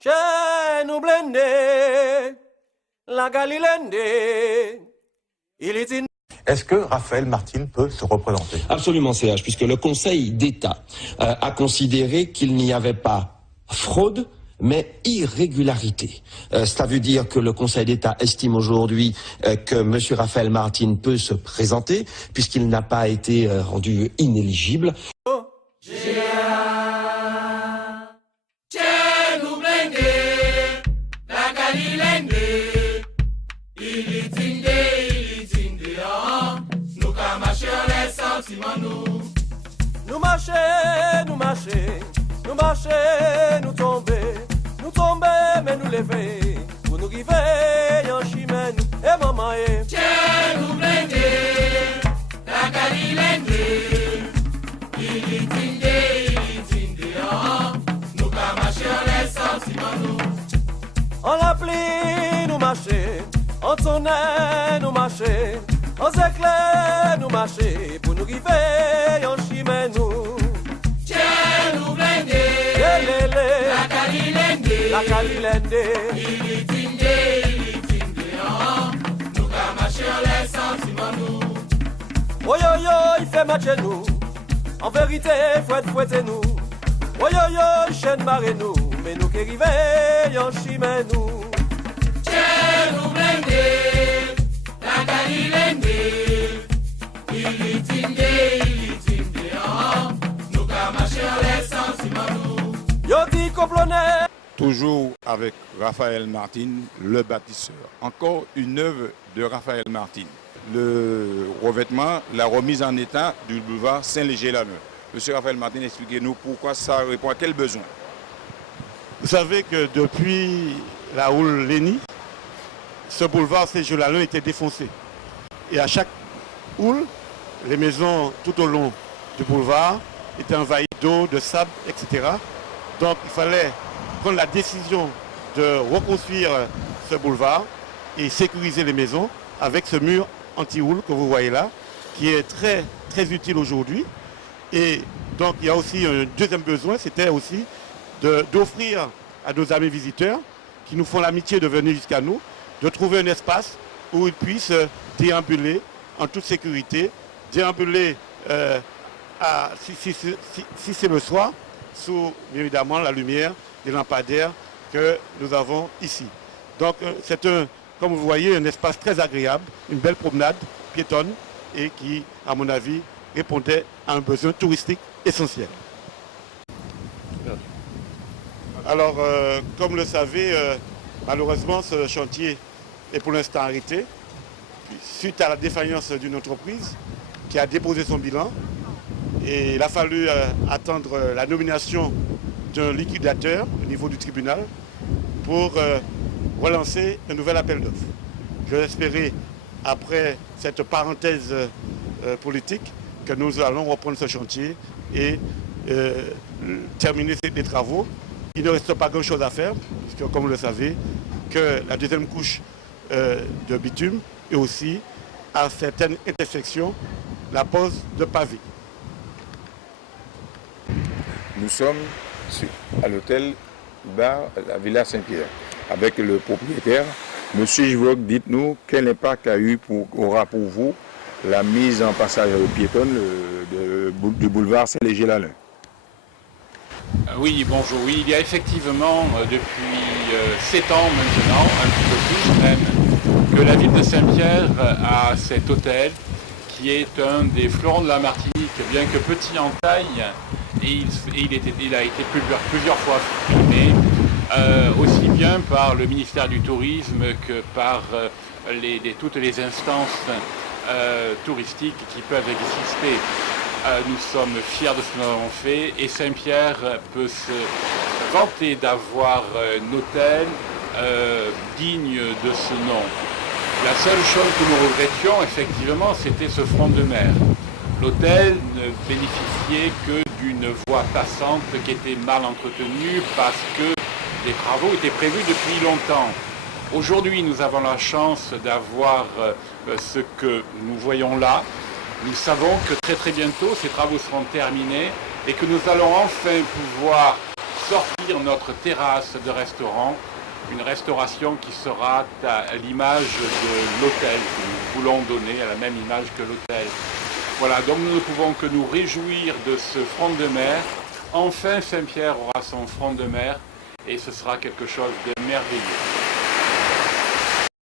Chez nous blendé, la Galilende, il est in... Est-ce que Raphaël Martin peut se représenter? Absolument, CH, puisque le Conseil d'État a considéré qu'il n'y avait pas fraude, mais irrégularité. Cela veut dire que le Conseil d'État estime aujourd'hui que M. Raphaël Martin peut se présenter, puisqu'il n'a pas été rendu inéligible. Nous marcher, nous marcher, nous marcher, nous tomber, mais nous lever, pour nous arriver en chemin, et maman et nous blende, la Galilende, il est nous qu'à marcher les sentiments nous. on l'appli, nous marcher, on tonnerre, nous marcher, on éclair, nous marcher, pour nous arriver en chemin nous. Nous blende, La Galilende, il est nous qu'à marcher les sentiments nous. oh yo yo, il fait matcher nous, en vérité, fouette nous, oh yo yo, chaîne marée nous, mais nous qui arrivons en chemin nous. Nous blende, la Galilende, il est nous qu'à marcher les sentiments nous. Yo dit complonné. Toujours avec Raphaël Martin, le bâtisseur. Encore une œuvre de Raphaël Martin. Le revêtement, la remise en état du boulevard Saint-Léger-Laneux. Monsieur Raphaël Martin, expliquez-nous pourquoi ça répond à quel besoin. Vous savez que depuis la houle Léni, ce boulevard Saint-Léger-Laneux était défoncé. Et à chaque houle, les maisons tout au long du boulevard étaient envahies d'eau, de sable, etc. Donc il fallait prendre la décision de reconstruire ce boulevard et sécuriser les maisons avec ce mur anti-houle que vous voyez là, qui est très, très utile aujourd'hui. Et donc il y a aussi un deuxième besoin, c'était aussi d'offrir à nos amis visiteurs qui nous font l'amitié de venir jusqu'à nous, de trouver un espace où ils puissent déambuler en toute sécurité, déambuler si c'est le soir, sous bien évidemment la lumière des lampadaires que nous avons ici. Donc c'est comme vous voyez, un espace très agréable, une belle promenade piétonne et qui, à mon avis, répondait à un besoin touristique essentiel. Alors, comme vous le savez, malheureusement, ce chantier est pour l'instant arrêté suite à la défaillance d'une entreprise qui a déposé son bilan. Et il a fallu attendre la nomination d'un liquidateur au niveau du tribunal pour relancer un nouvel appel d'offres. Je l'espérais, après cette parenthèse politique, que nous allons reprendre ce chantier et terminer les travaux. Il ne reste pas grand-chose à faire, puisque, comme vous le savez, que la deuxième couche de bitume et aussi, à certaines intersections, la pose de pavés. Nous sommes à l'hôtel Bar, la Villa Saint-Pierre, avec le propriétaire. Monsieur Givok, dites-nous quel impact aura pour vous la mise en passage piétonne du boulevard Saint-Léger-Laneux. Oui, bonjour. Oui, il y a effectivement, depuis 7 ans maintenant, un petit peu plus même, que la ville de Saint-Pierre a cet hôtel qui est un des fleurons de la Martinique, bien que petit en taille, et il a été plusieurs fois supprimé, aussi bien par le ministère du Tourisme que par toutes les instances touristiques qui peuvent exister. Nous sommes fiers de ce que nous avons fait et Saint-Pierre peut se vanter d'avoir un hôtel digne de ce nom. La seule chose que nous regrettions, effectivement, c'était ce front de mer. L'hôtel ne bénéficiait que d'une voie passante qui était mal entretenue parce que les travaux étaient prévus depuis longtemps. Aujourd'hui, nous avons la chance d'avoir ce que nous voyons là. Nous savons que très bientôt, ces travaux seront terminés et que nous allons enfin pouvoir sortir notre terrasse de restaurant, une restauration qui sera à l'image de l'hôtel que nous voulons donner, à la même image que l'hôtel. Voilà, donc nous ne pouvons que nous réjouir de ce front de mer. Enfin, Saint-Pierre aura son front de mer et ce sera quelque chose de merveilleux.